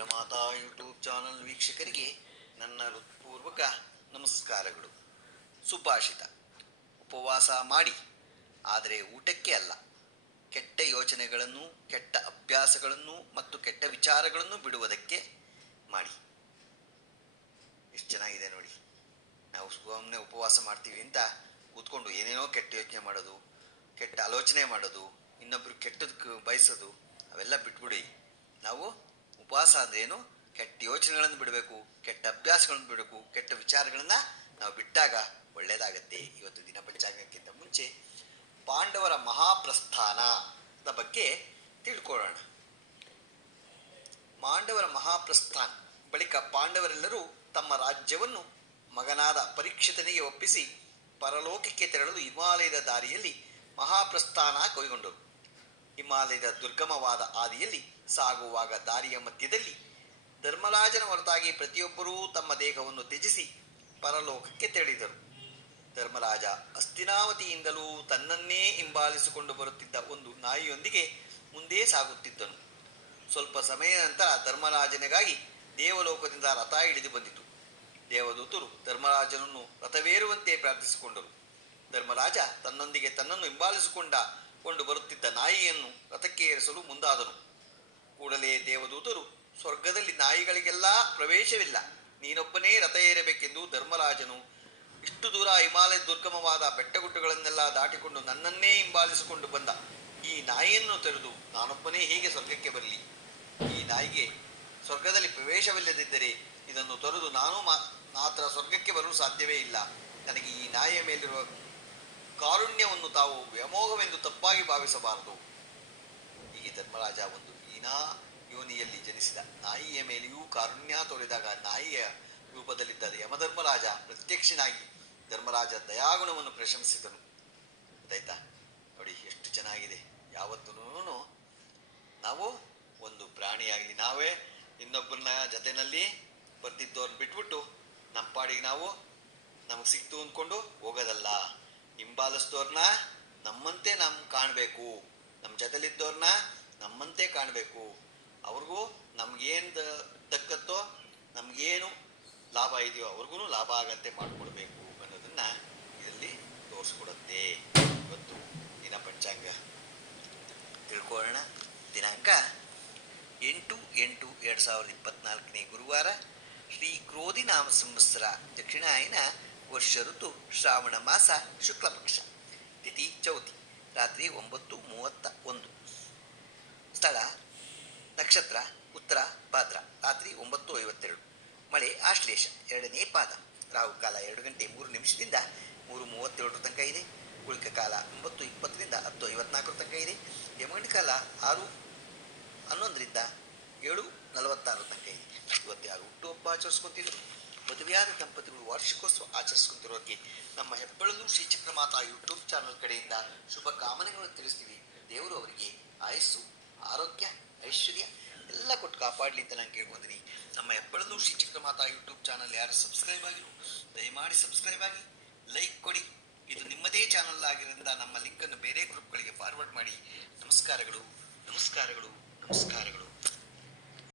ಶ್ರೀಚಕ್ರಮಾತಾ YouTube channel ವೀಕ್ಷಕರಿಗೆ ನನ್ನ ಹೃತ್ಪೂರ್ವಕ ನಮಸ್ಕಾರಗಳು. ಸುಭಾಷಿತ: ಉಪವಾಸ ಮಾಡಿ, ಆದರೆ ಊಟಕ್ಕೆ ಅಲ್ಲ. ಕೆಟ್ಟ ಯೋಚನೆಗಳನ್ನು, ಕೆಟ್ಟ ಅಭ್ಯಾಸಗಳನ್ನು ಮತ್ತು ಕೆಟ್ಟ ವಿಚಾರಗಳನ್ನು ಬಿಡುವುದಕ್ಕೆ ಮಾಡಿ. ಎಷ್ಟು ಚೆನ್ನಾಗಿದೆ ನೋಡಿ. ನಾವು ಸುಮ್ಮನೆ ಉಪವಾಸ ಮಾಡ್ತೀವಿ ಅಂತ ಕೂತ್ಕೊಂಡು ಏನೇನೋ ಕೆಟ್ಟ ಯೋಚನೆ ಮಾಡೋದು, ಕೆಟ್ಟ ಆಲೋಚನೆ ಮಾಡೋದು, ಇನ್ನೊಬ್ರು ಕೆಟ್ಟದಕ್ಕೆ ಬಯಸೋದು, ಅವೆಲ್ಲ ಬಿಟ್ಬಿಡಿ. ನಾವು ಉಪವಾಸ ಅಂದ್ರೇನು? ಕೆಟ್ಟ ಯೋಚನೆಗಳನ್ನು ಬಿಡಬೇಕು, ಕೆಟ್ಟ ಅಭ್ಯಾಸಗಳನ್ನು ಬಿಡಬೇಕು, ಕೆಟ್ಟ ವಿಚಾರಗಳನ್ನ ನಾವು ಬಿಟ್ಟಾಗ ಒಳ್ಳೆಯದಾಗತ್ತೆ. ಇವತ್ತು ದಿನ ಪಂಚಾಂಗಕ್ಕಿಂತ ಮುಂಚೆ ಪಾಂಡವರ ಮಹಾಪ್ರಸ್ಥಾನದ ಬಗ್ಗೆ ತಿಳ್ಕೊಳ್ಳೋಣ. ಪಾಂಡವರ ಮಹಾಪ್ರಸ್ಥಾನ ಬಳಿಕ ಪಾಂಡವರೆಲ್ಲರೂ ತಮ್ಮ ರಾಜ್ಯವನ್ನು ಮಗನಾದ ಪರೀಕ್ಷಿತನಿಗೆ ಒಪ್ಪಿಸಿ ಪರಲೋಕಕ್ಕೆ ತೆರಳಲು ಹಿಮಾಲಯದ ದಾರಿಯಲ್ಲಿ ಮಹಾಪ್ರಸ್ಥಾನ ಕೈಗೊಂಡರು. ಹಿಮಾಲಯದ ದುರ್ಗಮವಾದ ಹಾದಿಯಲ್ಲಿ ಸಾಗುವಾಗ ದಾರಿಯ ಮಧ್ಯದಲ್ಲಿ ಧರ್ಮರಾಜನ ಹೊರತಾಗಿ ಪ್ರತಿಯೊಬ್ಬರೂ ತಮ್ಮ ದೇಹವನ್ನು ತ್ಯಜಿಸಿ ಪರಲೋಕಕ್ಕೆ ತೆರಳಿದರು. ಧರ್ಮರಾಜ ಹಸ್ತಿನಾವತಿಯಿಂದಲೂ ತನ್ನನ್ನೇ ಹಿಂಬಾಲಿಸಿಕೊಂಡು ಬರುತ್ತಿದ್ದ ಒಂದು ನಾಯಿಯೊಂದಿಗೆ ಮುಂದೆ ಸಾಗುತ್ತಿದ್ದನು. ಸ್ವಲ್ಪ ಸಮಯ ನಂತರ ಧರ್ಮರಾಜನಿಗಾಗಿ ದೇವಲೋಕದಿಂದ ರಥ ಹಿಡಿದು ಬಂದಿತು. ದೇವದೂತರು ಧರ್ಮರಾಜನನ್ನು ರಥವೇರುವಂತೆ ಪ್ರಾರ್ಥಿಸಿಕೊಂಡರು. ಧರ್ಮರಾಜ ತನ್ನೊಂದಿಗೆ ತನ್ನನ್ನು ಹಿಂಬಾಲಿಸಿಕೊಂಡು ಬರುತ್ತಿದ್ದ ನಾಯಿಯನ್ನು ರಥಕ್ಕೆ ಏರಿಸಲು ಮುಂದಾದನು. ಕೂಡಲೇ ದೇವದೂತರು, ಸ್ವರ್ಗದಲ್ಲಿ ನಾಯಿಗಳಿಗೆಲ್ಲ ಪ್ರವೇಶವಿಲ್ಲ, ನೀನೊಬ್ಬನೇ ರಥ ಏರಬೇಕೆಂದು ಧರ್ಮರಾಜನು ಇಷ್ಟು ದೂರ ಹಿಮಾಲಯ ದುರ್ಗಮವಾದ ಬೆಟ್ಟಗುಡ್ಡಗಳನ್ನೆಲ್ಲ ದಾಟಿಕೊಂಡು ನನ್ನನ್ನೇ ಹಿಂಬಾಲಿಸಿಕೊಂಡು ಬಂದ ಈ ನಾಯಿಯನ್ನು ತೆರೆದು ನಾನೊಬ್ಬನೇ ಹೇಗೆ ಸ್ವರ್ಗಕ್ಕೆ ಬರಲಿ? ಈ ನಾಯಿಗೆ ಸ್ವರ್ಗದಲ್ಲಿ ಪ್ರವೇಶವಿಲ್ಲದಿದ್ದರೆ ಇದನ್ನು ತೊರೆದು ನಾನು ಮಾತ್ರ ಸ್ವರ್ಗಕ್ಕೆ ಬರಲು ಸಾಧ್ಯವೇ ಇಲ್ಲ. ನನಗೆ ಈ ನಾಯಿಯ ಮೇಲಿರುವ ಕಾರುಣ್ಯವನ್ನು ತಾವು ವ್ಯಾಮೋಹವೆಂದು ತಪ್ಪಾಗಿ ಭಾವಿಸಬಾರದು. ಹೀಗೆ ಧರ್ಮರಾಜ ಒಂದು ಹೀನಾ ಯೋನಿಯಲ್ಲಿ ಜನಿಸಿದ ನಾಯಿಯ ಮೇಲೆಯೂ ಕಾರುಣ್ಯ ತೋರಿದಾಗ ನಾಯಿಯ ರೂಪದಲ್ಲಿದ್ದ ಯಮಧರ್ಮರಾಜ ಪ್ರತ್ಯಕ್ಷನಾಗಿ ಧರ್ಮರಾಜ ದಯಾಗುಣವನ್ನು ಪ್ರಶಂಸಿದನು. ಗೊತ್ತಾಯ್ತಾ ನೋಡಿ, ಎಷ್ಟು ಚೆನ್ನಾಗಿದೆ. ಯಾವತ್ತೂ ನಾವು ಒಂದು ಪ್ರಾಣಿಯಾಗಲಿ, ನಾವೇ ಇನ್ನೊಬ್ಬರನ್ನ ಜೊತೆಯಲ್ಲಿ ಬರ್ತಿದ್ದವ್ರನ್ನ ಬಿಟ್ಬಿಟ್ಟು ನಮ್ಮ ಪಾಡಿಗೆ ನಾವು ನಮಗೆ ಸಿಕ್ತು ಅಂದ್ಕೊಂಡು ಹೋಗೋದಲ್ಲ. ಹಿಂಬಾಲಿಸಿದವ್ರನ್ನ ನಮ್ಮಂತೆ ಕಾಣಬೇಕು, ನಮ್ಮ ಜೊತೆಲಿದ್ದವ್ರನ್ನ ನಮ್ಮಂತೆ ಕಾಣಬೇಕು. ಅವ್ರಿಗೂ ನಮ್ಗೇನು ದಕ್ಕತ್ತೋ, ನಮಗೇನು ಲಾಭ ಇದೆಯೋ ಅವ್ರಿಗೂ ಲಾಭ ಆಗಂತೆ ಮಾಡಿಕೊಡ್ಬೇಕು ಅನ್ನೋದನ್ನು ಇದರಲ್ಲಿ ತೋರಿಸ್ಕೊಡುತ್ತೆ. ಇವತ್ತು ದಿನ ಪಂಚಾಂಗ ತಿಳ್ಕೊಳ್ಳೋಣ. ದಿನಾಂಕ 8/8/2024 ಗುರುವಾರ, ಶ್ರೀ ಕ್ರೋಧಿ ನಾಮ ಸಂವತ್ಸರ, ದಕ್ಷಿಣಾಯನ ವರ್ಷ ಋತು ಶ್ರಾವಣ ಮಾಸ, ಶುಕ್ಲ ಪಕ್ಷ, ತಿಥಿ ಚೌತಿ, ರಾತ್ರಿ 9:31. ಸ್ಥಳ ನಕ್ಷತ್ರ ಉತ್ತರ ಭಾದ್ರ, ರಾತ್ರಿ 9:52. ಮಳೆ ಆಶ್ಲೇಷ, 2ನೇ ಪಾದ. ರಾಹುಕಾಲ 2 ಗಂಟೆ 3 ನಿಮಿಷದಿಂದ 3:37 ತನಕ ಇದೆ. ಉಳಿಕ ಕಾಲ 9:20ರಿಂದ 10:54 ತನಕ ಇದೆ. ಯಮಗಂಡ ಕಾಲ 6:11ರಿಂದ 7:46 ತನಕ ಇದೆ. ಇವತ್ತು ಯಾರು ಹುಟ್ಟುಹಬ್ಬ ಆಚರಿಸ್ಕೊತಿದ್ರು, ಮದುವೆಯಾದ ದಂಪತಿಗಳು ವಾರ್ಷಿಕೋತ್ಸವ ಆಚರಿಸ್ಕೊತಿರೋರಿಗೆ ನಮ್ಮ ಹೆಬ್ಬಳಲು ಶ್ರೀಚಕ್ರಮಾತಾ ಯೂಟ್ಯೂಬ್ ಚಾನಲ್ ಕಡೆಯಿಂದ ಶುಭ ಕಾಮನೆಗಳನ್ನು ತಿಳಿಸ್ತೀವಿ. ದೇವರು ಅವರಿಗೆ ಆಯಸ್ಸು, ಆರೋಗ್ಯ, ಐಶ್ವರ್ಯ ಎಲ್ಲ ಕೊಟ್ಟು ಕಾಪಾಡಲಿ ಅಂತ ನಾನು ಕೇಳ್ಕೊಂತೀನಿ. ನಮ್ಮ ಹೆಬ್ಬಳಲು ಶ್ರೀಚಕ್ರಮಾತಾ ಯೂಟ್ಯೂಬ್ ಚಾನಲ್ ಯಾರು ಸಬ್ಸ್ಕ್ರೈಬ್ ಆಗಿರು, ದಯಮಾಡಿ ಸಬ್ಸ್ಕ್ರೈಬ್ ಆಗಿ, ಲೈಕ್ ಕೊಡಿ. ಇದು ನಿಮ್ಮದೇ ಚಾನಲ್ ಆಗಿರೋದ್ರಿಂದ ನಮ್ಮ ಲಿಂಕನ್ನು ಬೇರೆ ಗ್ರೂಪ್ಗಳಿಗೆ ಫಾರ್ವರ್ಡ್ ಮಾಡಿ. ನಮಸ್ಕಾರಗಳು, ನಮಸ್ಕಾರಗಳು, ನಮಸ್ಕಾರಗಳು.